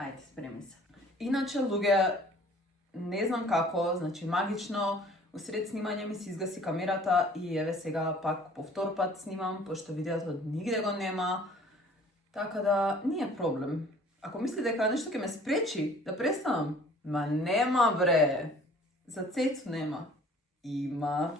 Ајде, спреми се. Иначе, луѓе, не знам како, значи магично, усред снимање ми се изгаси камерата и еве сега пак по втор пат снимам, пошто видеото нигде го нема. Така да, не е проблем. Ако мисли дека нешто ќе ме спречи да престанам, ма нема бре. За Цецо нема. Има.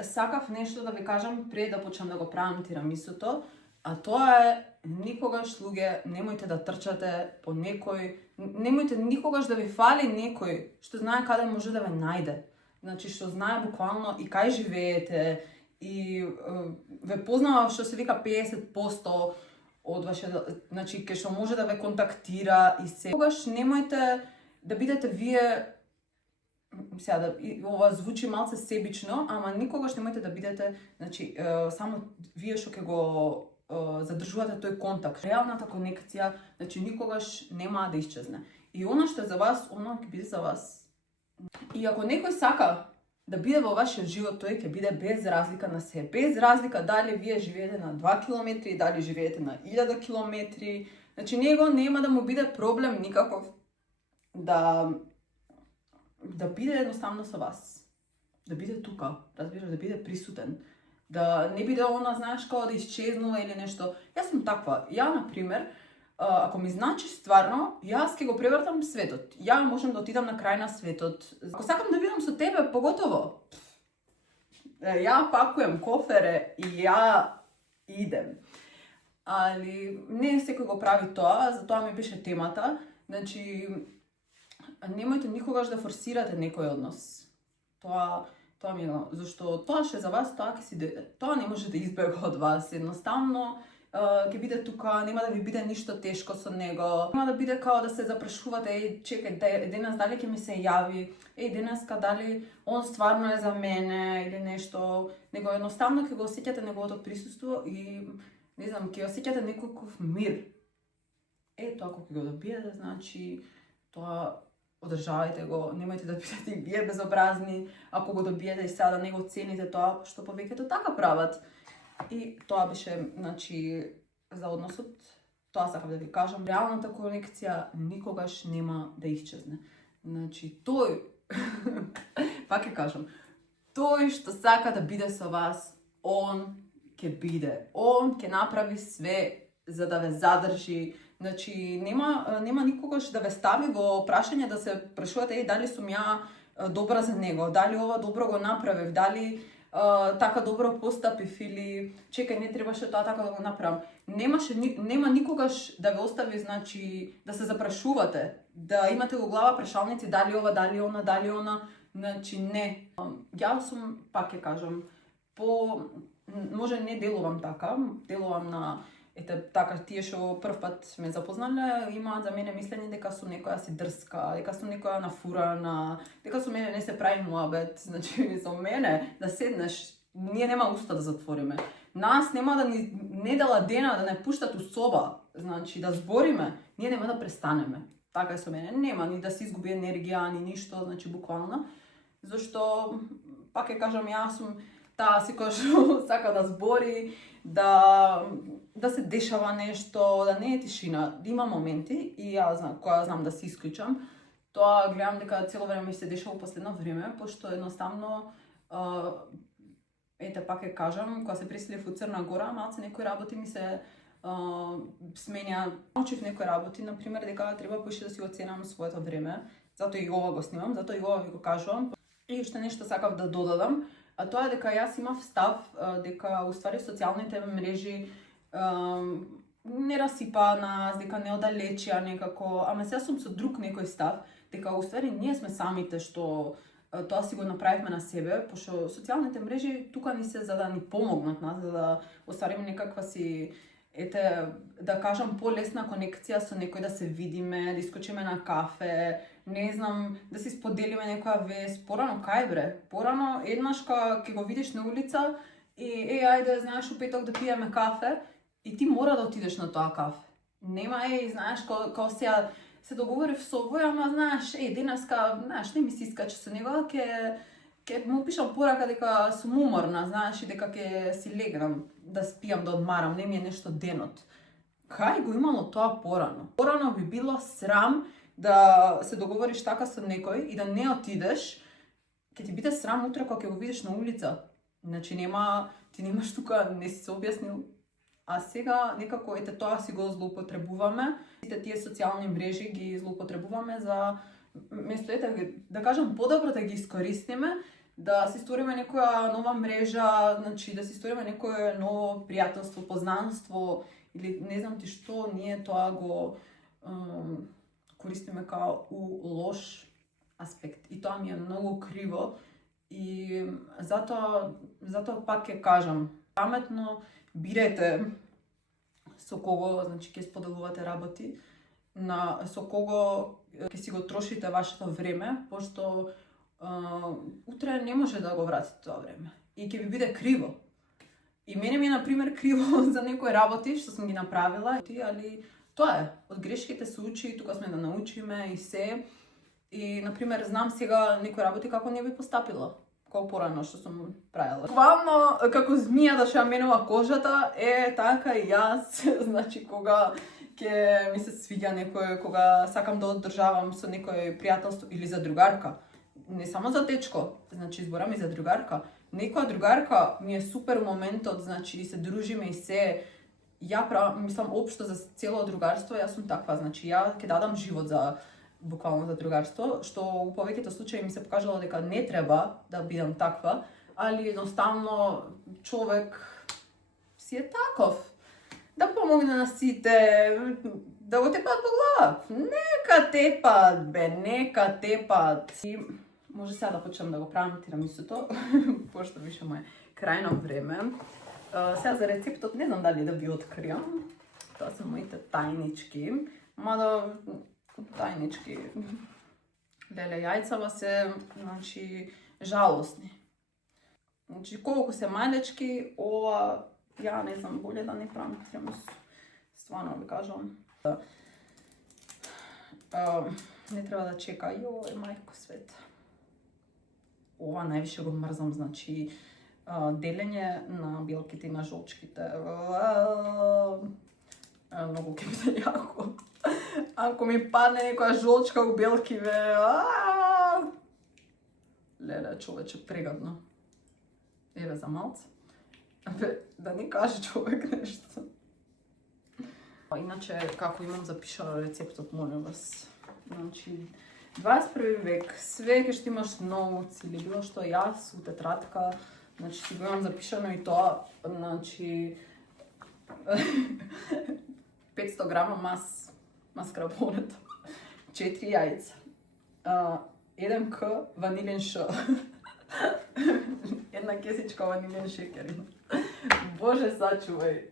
Сакав нешто да ви кажам пред да почнам да го правам тирамисуто, а тоа е никогаш, луѓе, немојте да трчате по некој, немојте никогаш да ви фали некој што знае каде може да ве најде. Значи, што знае буквално и кај живеете, и ве познава, што се вика 50% од ваше, значи, кај што може да ве контактира и се. Никогаш немојте да бидете вие, сега, ова звучи малце себично, ама никогаш немојте да бидете, значи, само вие што ќе го задржувате тој контакт. Реалната конекција, значи, никогаш нема да исчезне. И она што е за вас, она ќе биде за вас. И ако некој сака да биде во вашиот живот, тој ќе биде без разлика на се. Без разлика дали вие живеете на 2 километри, дали живеете на 1000 километри. Значи, него нема да му биде проблем никаков да биде едноставно со вас. Да биде тука, разбираш, да биде присутен. Да не биде она, знаеш, како да исчезнува или нешто. Јас сум таква. Ја, например, ако ми значи стварно, јас ќе го превртам светот. Ја можам да отидам на крај на светот. Ако сакам да бидам со тебе, поготово. Ја пакуjem кофере и ја идем. Али не секој го прави тоа, затоа ми беше темата. Значи, немојте никогаш да форсирате некој однос. Тоа ми е, зашто тоа што е за вас, тоа ќе си дојде. Тоа не може да избега од вас. Едноставно, ќе биде тука, нема да ви биде ништо тешко со него. Нема да биде као да се запрашувате, чекај, денес дали ќе ми се јави, денеска дали он стварно е за мене или нешто. Него едноставно ќе го осеќате неговото присуство и, не знам, ќе осеќате некој мир. Тоа ако ќе го добиете, значи, тоа одржавајте го, немојте да бидете и вие безобразни, ако го добиете и сега да не го цените тоа, што повеќето така прават. И тоа беше, значи, за односот, тоа сакав да ви кажам. Реалната конекција никогаш нема да исчезне. Значи, тој, пак ќе кажам, тој што сака да биде со вас, он ќе биде. Он ќе направи све за да ве задржи. Значи, нема никогаш да ве стави во прашање да се прашувате дали сум ја добра за него, дали ова добро го направив, дали така добро постапив или чекај, не требаше тоа така да го направам. Нема никогаш да ве остави, значи, да се запрашувате, да имате во глава прашалници дали ова, дали она, дали она. Значи, не. Јас сум, пак ќе кажам, може не делувам така, делувам на така, тие што прв пат ме запознале, имаат за мене мислење дека сум некоја си дрска, дека сум некоја нафурана, дека со мене не се прави муабет. Значи, со мене да седнеш, ние нема уста да затвориме. Нас нема да ни недела дена да не пуштат у соба, значи да збориме, ние нема да престанеме. Така е со мене, нема ни да се изгуби енергија, ни ништо, значи буквално. Зашто, пак ќе кажам, јас сум таа си која што сака да збори, да се дешава нешто, да не е тишина, да има моменти и јас која знам да се исклучам. Тоа гледам дека цело време ми се дешава последно време, пошто едноставно, пак ќе кажам, кога се преселив во Црна Гора, малце некои работи ми се сменја. Научив некои работи, например, дека треба поише да си оценам своето време, затоа и ова го снимам, затоа и ова ви го кажувам. И уште нешто сакав да додадам, а тоа е дека јас имав став дека уствари социјалните мрежи не расипаа нас, дека не оддалечија некако, ама сега сум со друг некој став, дека уствари ние сме самите што тоа си го направивме на себе, пошто социјалните мрежи тука ни се за да ни помогнат нас, за да оствариме некаква си, да кажам, полесна конекција со некој, да се видиме, да искочиме на кафе, не знам, да си споделиме некоја вест. Порано кај бре? Порано еднаш ќе го видиш на улица и ајде, знаеш, у петок да пиеме кафе и ти мора да отидеш на тоа кафе. Нема знаеш, као сега се договорив со овој, ама знаеш, денеска, знаеш, не ми се искача со него, ќе му пишам порака дека сум уморна, знаеш, и дека ќе си легнам да спиам, да одмарам, не ми е нешто денот. Кај го имало тоа порано? Порано би било срам да се договориш така со некој и да не отидеш. Ќе ти биде срам утре кога ќе го видиш на улица. Значи ти немаш тука, не си се објаснил. А сега некако ете тоа си го злоупотребуваме. Сите тие социјални мрежи ги злоупотребуваме за место да кажам подобро да ги искористиме, да си створиме некоја нова мрежа, значи да си створиме некое ново пријателство, познанство или не знам ти што, ние тоа го користиме као у лош аспект. И тоа ми е многу криво и затоа пак ќе кажам, паметно бирајте со кого, значи ќе споделувате работи, со кого ќе си го трошите вашето време, пошто утре не може да го вратите тоа време и ќе ви биде криво. И мене ми е, например, криво за некои работи што сум ги направила, али тоа е. Од грешките се учи, тука сме да научиме и се. И, например, знам сега некои работи како не би постапила, како порано што сум правила. Буквално, како змија да ша менува кожата, така и јас, значи кога ќе ми се свиѓа некој, кога сакам да одржавам со некој пријателство или за другарка. Не само за дечко, значи зборам и за другарка. Некоја другарка ми е супер моментот, значи се дружиме и се. Мислам општо за цело другарство, јас сум таква, значи ја ќе дадам живот за буквално за другарство, што у повеќето случаи ми се покажало дека не треба да бидам таква, али едноставно човек си е таков. Да помогне на сите, да го тепат по глава. Нека тепат, нека тепат. И може сега да почнам да го правам тирамисуто, пошто више му е крајно време. Сега за рецептот не знам дали да ви откриам. Тоа се моите тајнички. Мада тајнички. Леле, јајцава се, значи, жалосни. Значи, колку се малечки, ова, ја не знам, боле да не правам тирамису. Стварно ви кажам. Не треба да чека, јој, мајко свет. Ова највише го мрзам, значи, делење на белките и на жолчките. Многу ќе биде јако. Ако ми падне некоја жолчка у белкиве, леле, човече, прегадно. Еве за малце. Да не каже човек нешто. Иначе, како имам запишано рецептот, молим вас. Значи, 21 век, све ќе што имаш ноутс или било што јас у тетрадка, значи си го имам запишано и тоа, значи 500 грама маскарпонето, 4 јајца, 1 к ванилен ш, 1 кесичка ванилен шекер. Боже, сачувај.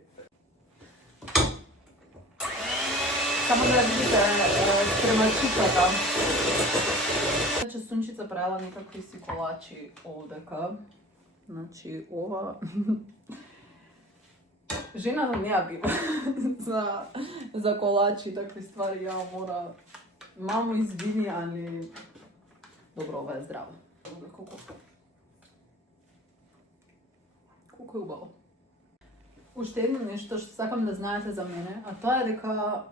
Само да видите кремачицата. Значи, Сунчица правила некакви си колачи овдека. Значи, ова... Жената не ја бива за колачи, такви ствари, ја мора... Мамо, извини, али... Добро, ова е здраво. Колку е убаво. Уште едно нешто што сакам да знаете за мене, а тоа е дека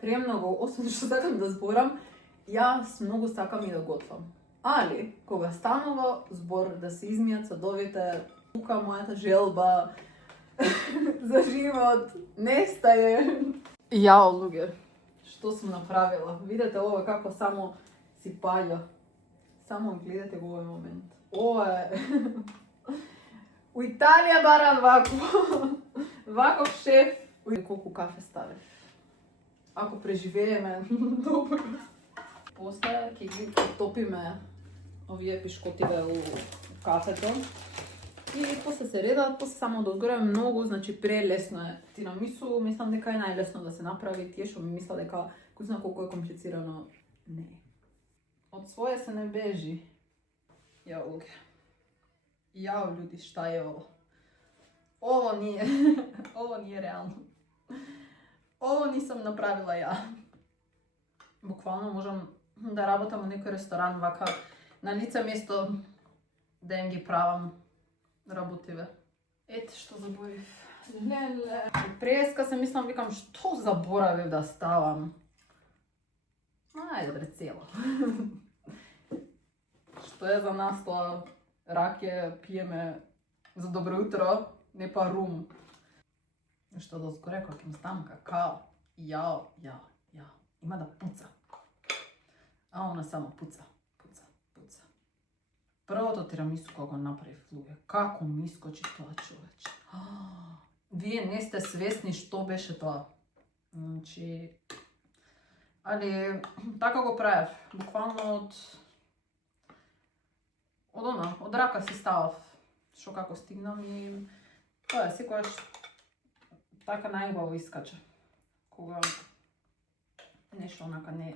премногу, освен што сакам да зборам, јас многу сакам и да готвам. Али, кога станува збор да се измијат садовите, тука мојата желба за живот не стае. Јао, луѓе, што сум направила? Видете ова како само си паѓа. Само гледате го овој момент. Ова е... У Италија барат вако. Ваков шеф. Колку кафе ставив. Ако преживееме, добро. После ќе ги топиме овие пишкотиве у кафето. И после се редат, после само да одгоре многу, значи прелесно е. Тирамису, мислам дека е најлесно да се направи. Тие што ми мисла дека кој зна колку е комплицирано, не. Од своје се не бежи. Јао, луѓе. Јао, луѓе, шта е ово? Ово не е реално. Ово нисам направила ја. Буквално можам да работам во некој ресторан вака на лице место да им ги правам работиве. Ете што заборив. Леле. Преска се мислам, викам, што заборавив да ставам? Ајде бре цело. Што е за нас тоа? Раке пиеме за добро утро, не па рум. Што доскоре кога ќе ставам какао. Јао. Има да пуца. А она само пуца. Првото тирамису кога го направив, луѓе, како ми искочи тоа, човече. Вие не сте свесни што беше тоа. Значи, али така го правев. Буквално од рака си ставав. Што како стигнам и тоа е секогаш така најубаво искача. Кога нешто онака не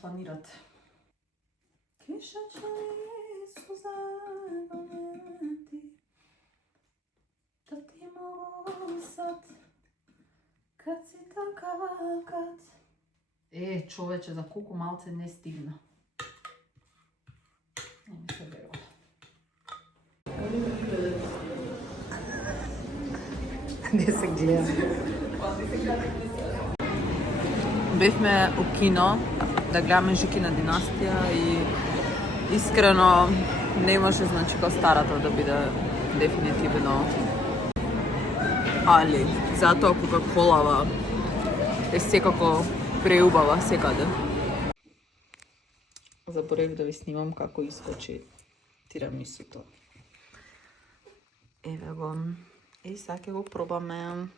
планирате. Киша често загонети, да ти могу сад, кад си така кад. Човече, за колку малце не стигна. Не ми се верува. Не се гледа. Бевме у кино да гледаме Жикина династија и искрено не може, значи, као старата да биде дефинитивно. Али, затоа Кока-Колава е секако преубава секаде. Заборавив да ви снимам како искочи тирамисуто. Еве го. И сега ќе го пробаме.